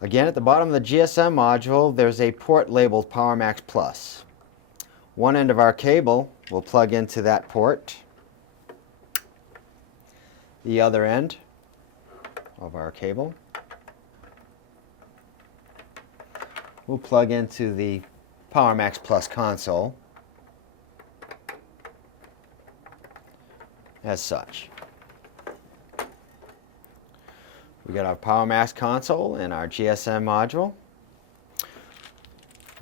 Again, at the bottom of the GSM module, there's a port labeled Powermax Plus. One end of our cable will plug into that port. The other end of our cable will plug into the Powermax Plus console as such. We got our Powermax console and our GSM module.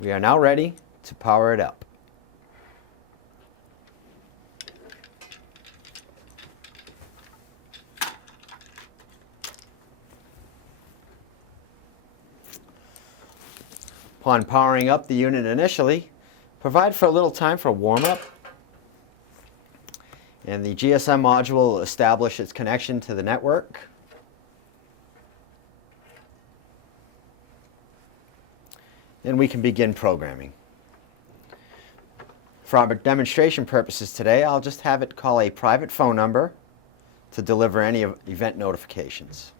We are now ready to power it up. Upon powering up the unit initially, provide for a little time for warm-up, and the GSM module will establish its connection to the network. And we can begin programming. For our demonstration purposes today, I'll just have it call a private phone number to deliver any event notifications.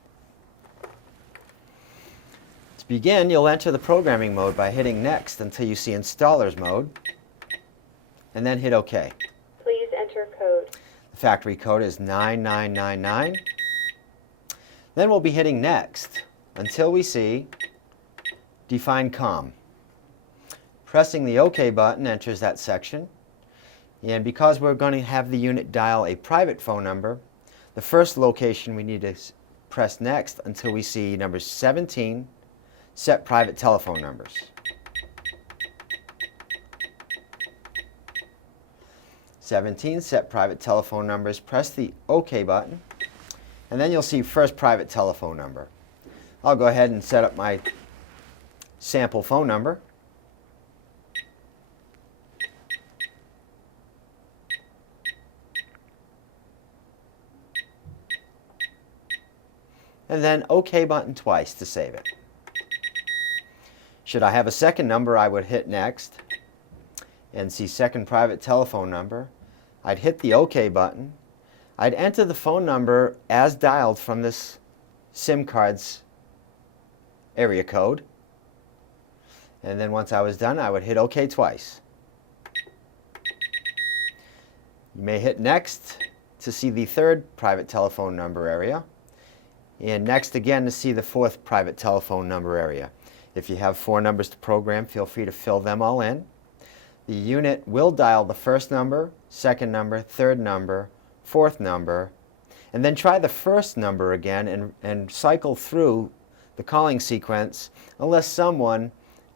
To begin, you'll enter the programming mode by hitting Next until you see Installer's mode, and then hit OK. Please enter code. The factory code is 9999. Then we'll be hitting Next until we see Define COM. Pressing the OK button enters that section, and because we're going to have the unit dial a private phone number, the first location we need to press Next until we see number 17, Set Private Telephone Numbers. Set Private Telephone Numbers. Press the OK button, and then you'll see First Private Telephone Number. I'll go ahead and set up my sample phone number. And then OK button twice to save it. Should I have a second number, I would hit Next and see Second Private Telephone Number. I'd hit the OK button. I'd enter the phone number as dialed from this SIM card's area code. And then once I was done, I would hit OK twice. You may hit Next to see the third private telephone number area, and Next again to see the fourth private telephone number area. If you have 4 numbers to program, feel free to fill them all in. The unit will dial the first number, second number, third number, fourth number, and then try the first number again and cycle through the calling sequence unless someone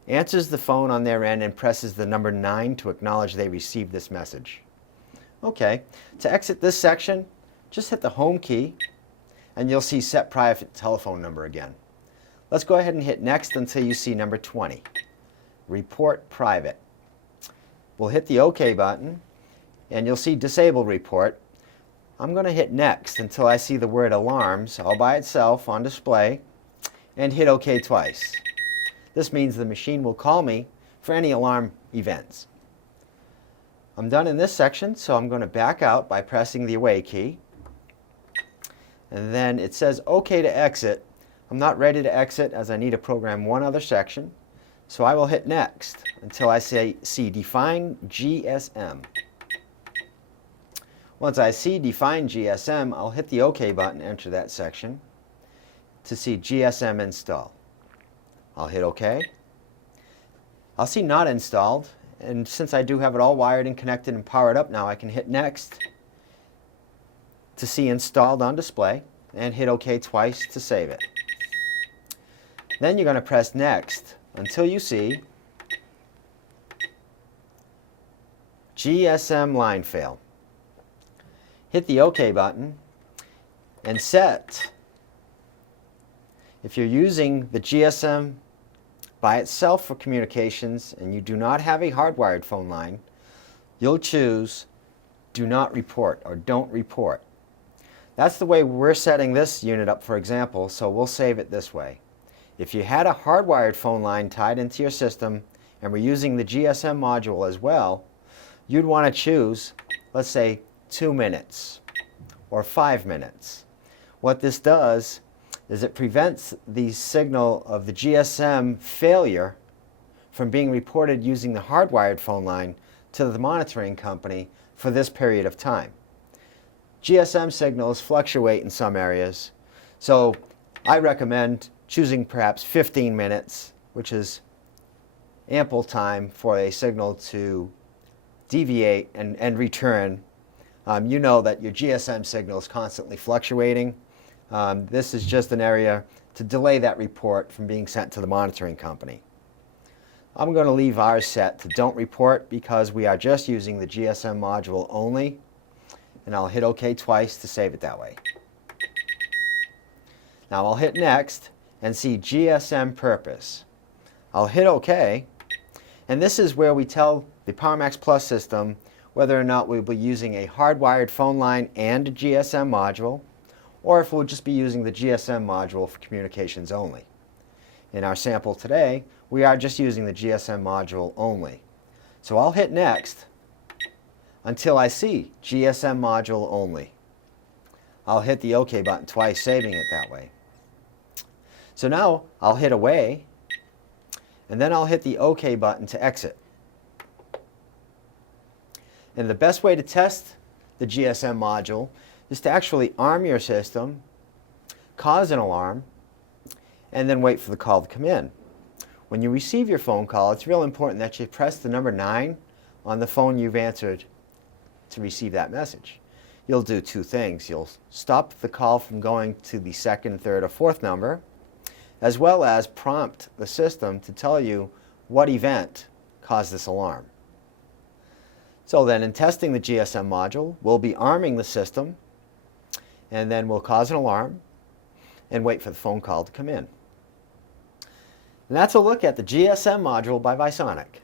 answers the phone on their end and presses the number 9 to acknowledge they received this message. Okay, to exit this section, just hit the Home key and you'll see Set Private Telephone Number again. Let's go ahead and hit Next until you see number 20, Report Private. We'll hit the OK button and you'll see Disable Report. I'm going to hit Next until I see the word Alarms all by itself on display and hit OK twice. This means the machine will call me for any alarm events. I'm done in this section, so I'm going to back out by pressing the Away key. And then it says OK to exit. I'm not ready to exit as I need to program one other section, so I will hit Next until I see Define GSM. Once I see Define GSM, I'll hit the OK button, enter that section to see GSM Install. I'll hit OK. I'll see Not Installed, and since I do have it all wired and connected and powered up now, I can hit Next to see Installed on display and hit OK twice to save it. Then you're going to press Next until you see GSM Line Fail. Hit the OK button and set. If you're using the GSM by itself for communications and you do not have a hardwired phone line, you'll choose Do Not Report or Don't Report. That's the way we're setting this unit up, for example, so we'll save it this way. If you had a hardwired phone line tied into your system and were using the GSM module as well, you'd want to choose, let's say, 2 minutes or 5 minutes. What this does is it prevents the signal of the GSM failure from being reported using the hardwired phone line to the monitoring company for this period of time. GSM signals fluctuate in some areas, so I recommend choosing perhaps 15 minutes, which is ample time for a signal to deviate and return. You know that your GSM signal is constantly fluctuating. This is just an area to delay that report from being sent to the monitoring company. I'm going to leave ours set to don't report because we are just using the GSM module only, and I'll hit OK twice to save it that way. Now I'll hit next and see GSM purpose. I'll hit OK, and this is where we tell the Powermax Plus system whether or not we'll be using a hardwired phone line and a GSM module, or if we'll just be using the GSM module for communications only. In our sample today, we are just using the GSM module only. So I'll hit next until I see GSM module only. I'll hit the OK button twice, saving it that way. So now I'll hit away, and then I'll hit the OK button to exit. And the best way to test the GSM module is to actually arm your system, cause an alarm, and then wait for the call to come in. When you receive your phone call, it's real important that you press the number 9 on the phone you've answered to receive that message. You'll do two things. You'll stop the call from going to the second, third, or fourth number, as well as prompt the system to tell you what event caused this alarm. So then in testing the GSM module, we'll be arming the system, and then we'll cause an alarm and wait for the phone call to come in. And that's a look at the GSM module by Visonic.